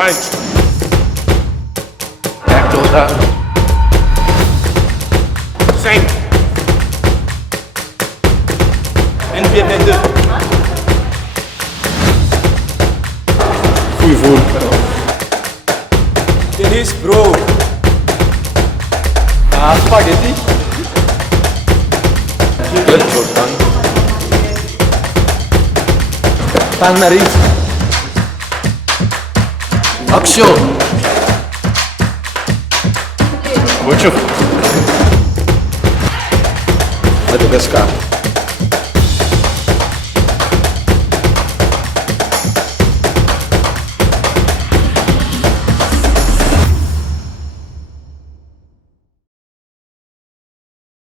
Right. Kijk door daar. 5. Envie avec 2. Goeie voer. Dennis, bro. Ah, spaghetti. Good voor tang. Tang naar iets. Action. Muito. Madagascar.